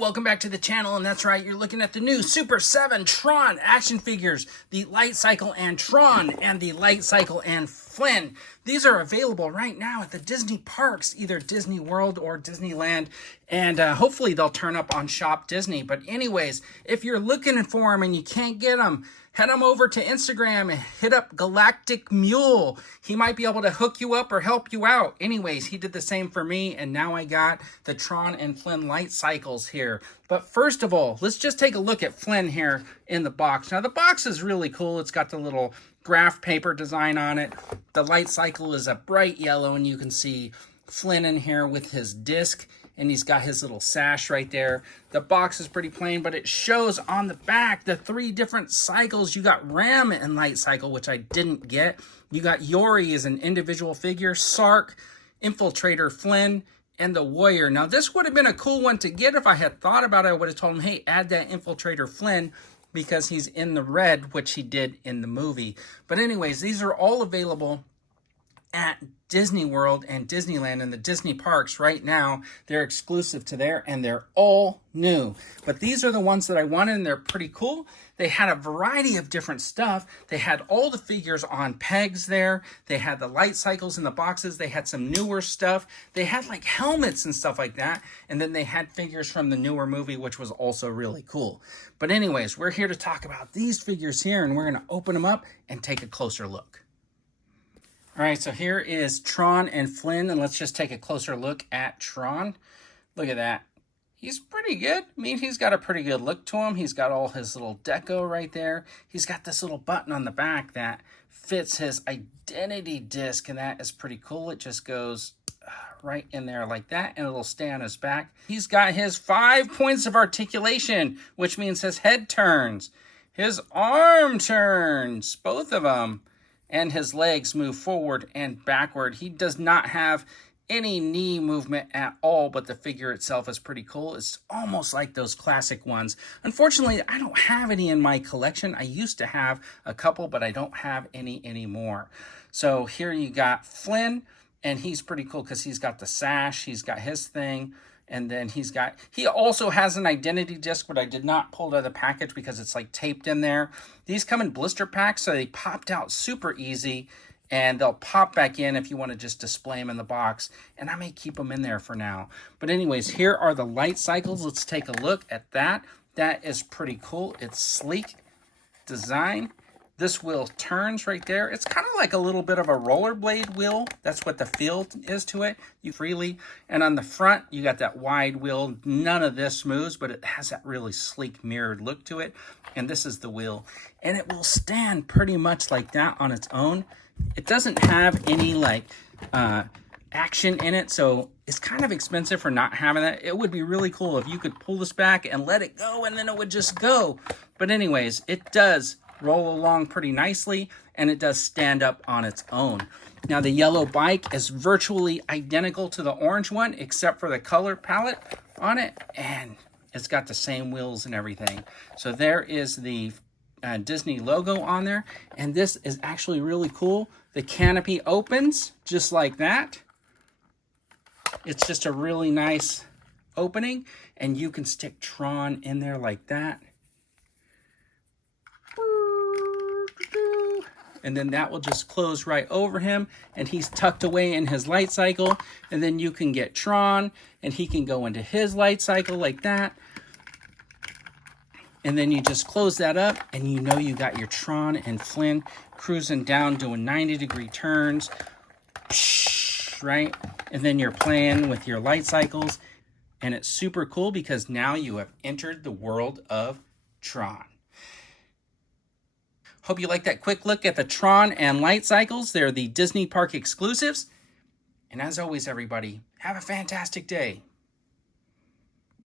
welcome back to the channel, and that's right, you're looking at the new Super 7 TRON action figures, the LightCycle and TRON, and the LightCycle and FLYNN. These are available right now at the Disney parks, either Disney World or Disneyland, and hopefully they'll turn up on Shop Disney. But anyways, if you're looking for them and you can't get them, head on over to Instagram and hit up Galactic Mule. He might be able to hook you up or help you out. Anyways, he did the same for me, and now I got the TRON and FLYNN LightCycles here. But first of all, let's just take a look at FLYNN here in the box. Now, the box is really cool. It's got the little graph paper design on it. The LightCycle is a bright yellow, and you can see FLYNN in here with his disc, and he's got his little sash right there. The box is pretty plain, but it shows on the back the 3 different cycles. You got Ram and LightCycle, which I didn't get. You got Yori as an individual figure, Sark, Infiltrator FLYNN, and the Warrior. Now, this would have been a cool one to get if I had thought about it. I would have told him, hey, add that Infiltrator FLYNN, because he's in the red, which he did in the movie. But anyways, these are all available at Disney World and Disneyland and the Disney parks right now. They're exclusive to there, and they're all new. But these are the ones that I wanted, and they're pretty cool. They had a variety of different stuff. They had all the figures on pegs there. They had the LightCycles in the boxes. They had some newer stuff. They had like helmets and stuff like that. And then they had figures from the newer movie, which was also really cool. But anyways, we're here to talk about these figures here, and we're going to open them up and take a closer look. All right, so here is TRON and FLYNN, and let's just take a closer look at TRON. Look at that. He's pretty good. I mean, he's got a pretty good look to him. He's got all his little deco right there. He's got this little button on the back that fits his identity disc, and that is pretty cool. It just goes right in there like that, and it'll stay on his back. He's got his 5 points of articulation, which means his head turns, his arm turns, both of them, and his legs move forward and backward. He does not have any knee movement at all, but the figure itself is pretty cool. It's almost like those classic ones. Unfortunately, I don't have any in my collection. I used to have a couple, but I don't have any anymore. So here you got FLYNN, and he's pretty cool because he's got the sash, he's got his thing, and then he also has an identity disc, but I did not pull it out of the package because it's like taped in there. These come in blister packs, so they popped out super easy, and they'll pop back in if you want to just display them in the box, and I may keep them in there for now. But anyways, here are the LightCycles. Let's take a look at that. That is pretty cool. It's sleek design. This wheel turns right there. It's kind of like a little bit of a rollerblade wheel. That's what the feel is to it. You freely. And on the front, you got that wide wheel. None of this moves, but it has that really sleek mirrored look to it. And this is the wheel. And it will stand pretty much like that on its own. It doesn't have any like action in it, so it's kind of expensive for not having that. It would be really cool if you could pull this back and let it go, and then it would just go. But anyways, it does roll along pretty nicely, and it does stand up on its own. Now, the yellow bike is virtually identical to the orange one, except for the color palette on it, and it's got the same wheels and everything. So there is the Disney logo on there, and this is actually really cool. The canopy opens just like that. It's just a really nice opening, and you can stick TRON in there like that. And then that will just close right over him, and he's tucked away in his LightCycle. And then you can get TRON, and he can go into his LightCycle like that. And then you just close that up, and you know you got your TRON and FLYNN cruising down, doing 90-degree turns, right? And then you're playing with your LightCycles, and it's super cool because now you have entered the world of TRON. Hope you liked that quick look at the TRON and LightCycles. They're the Disney Park exclusives. And as always, everybody, have a fantastic day.